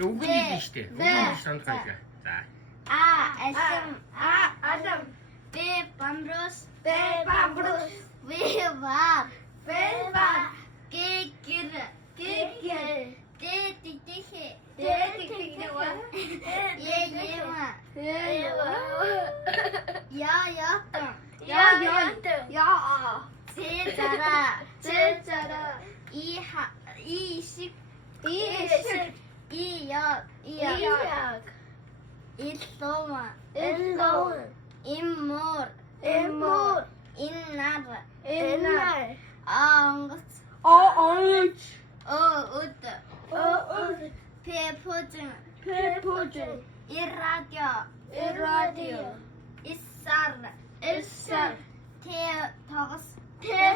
Үг нь хэлнэ шүү дээ. Үг нь санахаа. За. Адам. B bambrus. B bambrus. V var. V var. G gir. Gir. D tiktikhe. D tiktikhe. Ye yema. Yeva. Ya yattım. Ya. C zara. Zara. İ ışık. Işık. İ yak. Yak. İlloma. Illom. İmmor. Immor. İnnar. Innar. Ağız. Ağaç. O ut. P pojun. Pepocun. İradyo. Radyo. İssar. Issar. T tağız.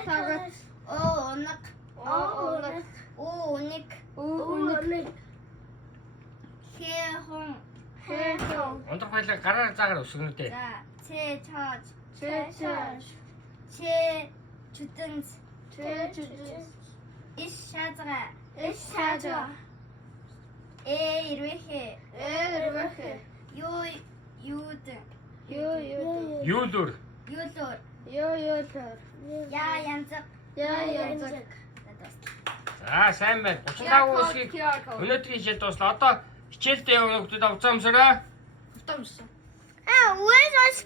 Tagats. O onak. Oğlak. O unik. Unik. Hehon. Hehon. Ундрах байлаа гараар заагаар өсгөнөдөө. За. Ч чааж. Çeçeç. Ч чүтэнц. Çeçeç. Иш шазга. Işşaca. Ирвэхэ. Ervehe. Юуд. Yuyudur. Юулүр. Юулуур. Yuyudur. Яа янзаг. Yayanacak. За сайн байна. 35 үсгийг өнөөдрийн хичээл дуслаа. Одоо хичээлдээ явах хүмүүст авцаамсараа. Автобус. Уяас